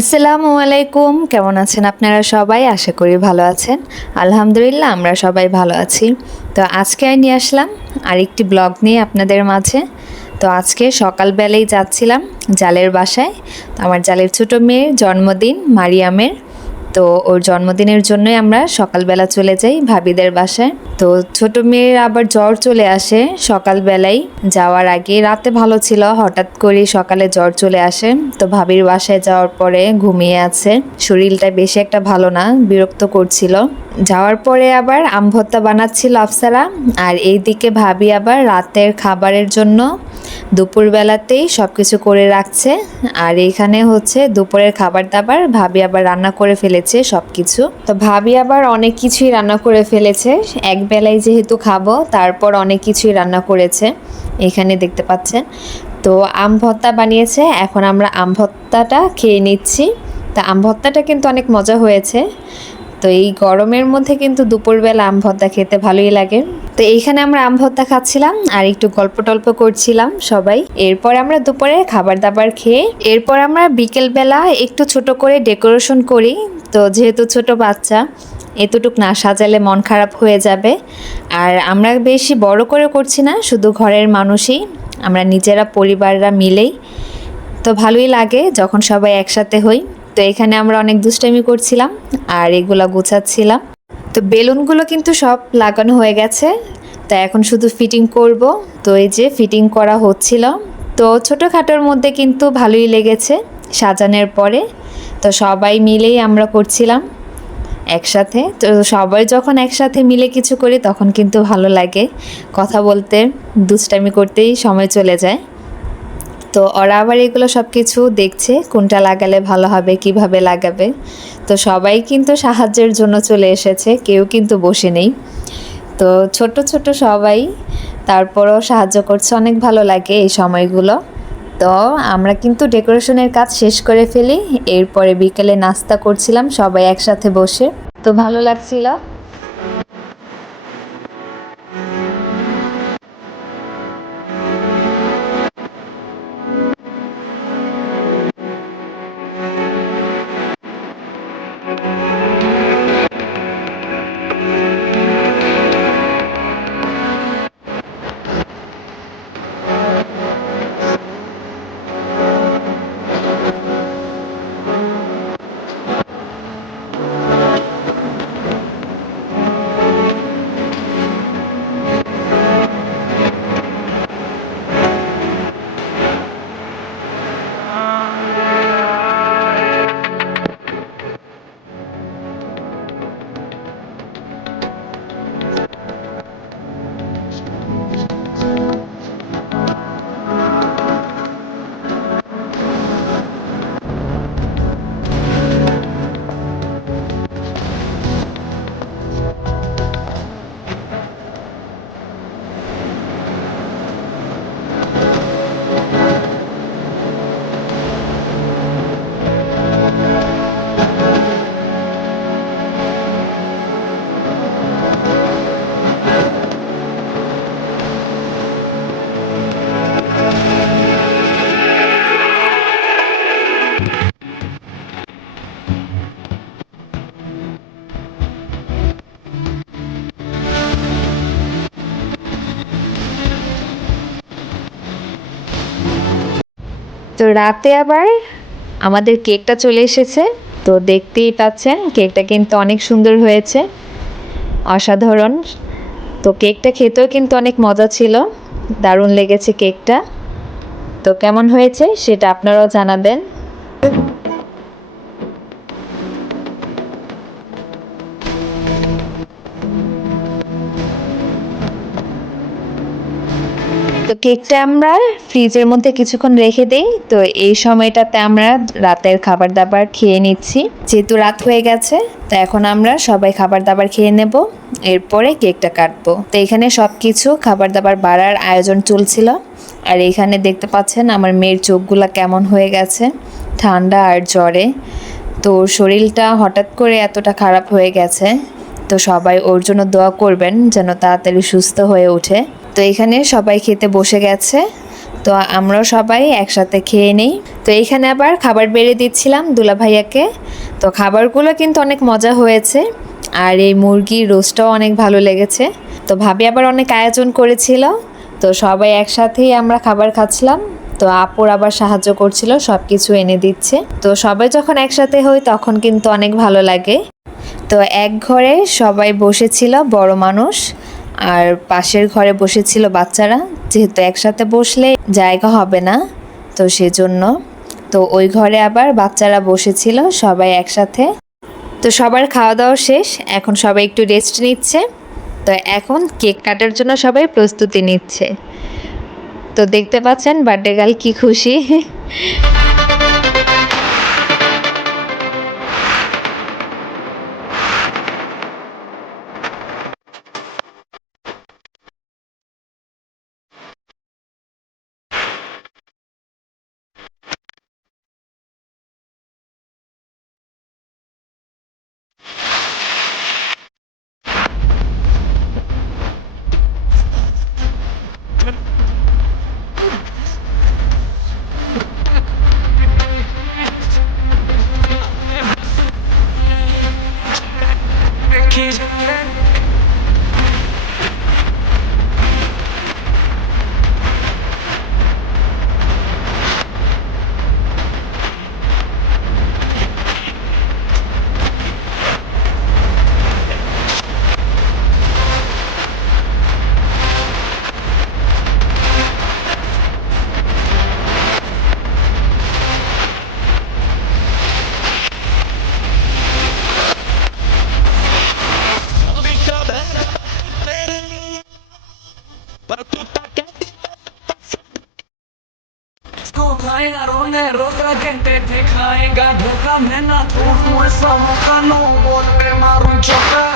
আসসালামু আলাইকুম। কেমন আছেন আপনারা সবাই? আশা করি ভালো আছেন। আলহামদুলিল্লাহ, আমরা সবাই ভালো আছি। তো আজকে নিয়ে আসলাম আরেকটি ব্লগ নিয়ে আপনাদের মাঝে। তো আজকে সকালবেলাই যাচ্ছিলাম জালের বাসায়। আমার জালের ছোটো মেয়ের জন্মদিন মারিয়ামের। তো ওর জন্মদিনের জন্যই আমরা সকালবেলা চলে যাই ভাবিদের বাসায়। তো ছোট মেয়ের আবার জ্বর চলে আসে সকালবেলায় যাওয়ার আগে রাতে ভালো ছিল, হঠাৎ করে সকালে জ্বর চলে আসে। তো ভাবির বাসায় যাওয়ার পরে ঘুমিয়ে আছে। শরীরটা বেশি একটা ভালো না, বিরক্ত করছিল। যাওয়ার পরে আবার আম ভর্তা বানাচ্ছিল আফসারা। আর এইদিকে ভাবি আবার রাতের খাবারের জন্য দুপুরবেলাতেই সব কিছু করে রাখছে। আর এখানে হচ্ছে দুপুরের খাবার দাবার ভাবি আবার রান্না করে ফেলেছে সব কিছু তো ভাবি আবার অনেক কিছুই রান্না করে ফেলেছে। এক বেলায় যেহেতু খাব, তারপর অনেক কিছুই রান্না করেছে। এখানে দেখতে পাচ্ছেন। তো আম ভর্তা বানিয়েছে, এখন আমরা আম ভর্তাটা খেয়ে নিচ্ছি। তা আম ভর্তাটা কিন্তু অনেক মজা হয়েছে। তো এই গরমের মধ্যে কিন্তু দুপুরবেলা আম ভর্তা খেতে ভালোই লাগে। তো এইখানে আমরা আম ভর্তা খাচ্ছিলাম আর একটু গল্প টল্প করছিলাম সবাই। এরপর আমরা দুপুরে খাবার দাবার খেয়ে, এরপর আমরা বিকেলবেলা একটু ছোট করে ডেকোরেশন করি। তো যেহেতু ছোট বাচ্চা, এতটুক না সাজালে মন খারাপ হয়ে যাবে। আর আমরা বেশি বড় করে করছি না, শুধু ঘরের মানুষই, আমরা নিজেরা পরিবাররা মিলেই। তো ভালোই লাগে যখন সবাই একসাথে হই। তো এখানে আমরা অনেক দুষ্টামি করছিলাম আর এগুলা গুছাচ্ছিলাম। তো বেলুনগুলো কিন্তু সব লাগানো হয়ে গেছে। তো এখন শুধু ফিটিং করব। তো এই যে ফিটিং করা হচ্ছিল। তো ছোটোখাটোর মধ্যে কিন্তু ভালোই লেগেছে সাজানোর পরে। তো সবাই মিলেই আমরা করছিলাম একসাথে। তো সবাই যখন একসাথে মিলে কিছু করি তখন কিন্তু ভালো লাগে। কথা বলতে দুষ্টামি করতেই সময় চলে যায়। তো ওরা আবার এগুলো সব কিছু দেখছে, কোনটা লাগালে ভালো হবে, কীভাবে লাগাবে। তো সবাই কিন্তু সাহায্যের জন্য চলে এসেছে, কেউ কিন্তু বসে নেই। তো ছোট ছোট সবাই, তারপরও সাহায্য করছে, অনেক ভালো লাগে এই সময়গুলো। তো আমরা কিন্তু ডেকোরেশনের কাজ শেষ করে ফেলি, এরপরে বিকেলে নাস্তা করছিলাম সবাই একসাথে বসে। তো ভালো লাগছিল। তো রাতে আবার আমাদের কেকটা চলে এসেছে। তো দেখতেই পাচ্ছেন, কেকটা কিন্তু অনেক সুন্দর হয়েছে। অসাধারণ। তো কেকটা খেতেও কিন্তু অনেক মজা ছিল। দারুণ লেগেছে কেকটা। তো কেমন হয়েছে সেটা আপনারাও জানাবেন। তো কেকটা আমরা ফ্রিজের মধ্যে কিছুক্ষণ রেখে দেই। তো এই সময়টাতে আমরা রাতের খাবার দাবার খেয়ে নিচ্ছি। যেহেতু রাত হয়ে গেছে, তো এখন আমরা সবাই খাবার দাবার খেয়ে নেব। এরপরে কেকটা কাটবো। তো এখানে সব কিছু খাবার দাবার বাড়ার আয়োজন চলছিল। আর এখানে দেখতে পাচ্ছেন আমার মেয়ের চোখগুলা কেমন হয়ে গেছে। ঠান্ডা আর জ্বরে। তো শরীরটা হঠাৎ করে এতটা খারাপ হয়ে গেছে। তো সবাই ওর জন্য দোয়া করবেন যেন তাড়াতাড়ি সুস্থ হয়ে ওঠে। তো এখানে সবাই খেতে বসে গেছে। তো আমরাও সবাই একসাথে খেয়ে নেই। তো এইখানে আবার খাবার বেড়ে দিচ্ছিলাম দুলা ভাইয়াকে। তো খাবারগুলো কিন্তু অনেক মজা হয়েছে। আর এই মুরগির রোস্টটাও অনেক ভালো লেগেছে। তো ভাবি আবার অনেক আয়োজন করেছিল। তো সবাই একসাথেই আমরা খাবার খাচ্ছিলাম। তো আপুর আবার সাহায্য করছিল সব কিছু এনে দিচ্ছে। তো সবাই যখন একসাথে হই তখন কিন্তু অনেক ভালো লাগে। তো এক ঘরে সবাই বসেছিল, বড় মানুষ। আর পাশের ঘরে বসেছিল বাচ্চারা, যেহেতু একসাথে বসলে জায়গা হবে না, তো সেজন্য। তো ওই ঘরে আবার বাচ্চারা বসেছিল, সবাই একসাথে। তো সবার খাওয়া দাওয়া শেষ, এখন সবাই একটু রেস্ট নিচ্ছে। তো এখন কেক কাটার জন্য সবাই প্রস্তুতি নিচ্ছে। তো দেখতে পাচ্ছেন বার্থডে গার্ল কি খুশি। են թե քայ գա դոկա մենա թող մոյ սավոկանո որ պեմարուն չոկա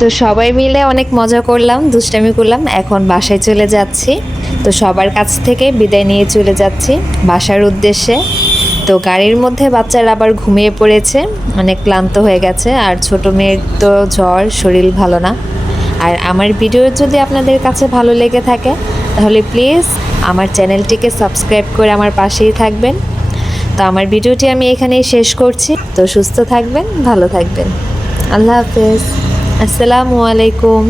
তো সবাই মিলে অনেক মজা করলাম, দুষ্টামি করলাম, এখন বাসায় চলে যাচ্ছি। তো সবার কাছ থেকে বিদায় নিয়ে চলে যাচ্ছি বাসার উদ্দেশ্যে। তো গাড়ির মধ্যে বাচ্চারা আবার ঘুমিয়ে পড়েছে, অনেক ক্লান্ত হয়ে গেছে, আর ছোট মেয়ের তো জ্বর, শরীর ভালো না। আর আমার ভিডিও যদি আপনাদের কাছে ভালো লেগে থাকে, তাহলে প্লিজ আমার চ্যানেলটিকে সাবস্ক্রাইব করে আমার পাশেই থাকবেন। তো আমার ভিডিওটি আমি এখানেই শেষ করছি। তো সুস্থ থাকবেন, ভালো থাকবেন। আল্লাহ হাফেজ। আসসালামু আলাইকুম।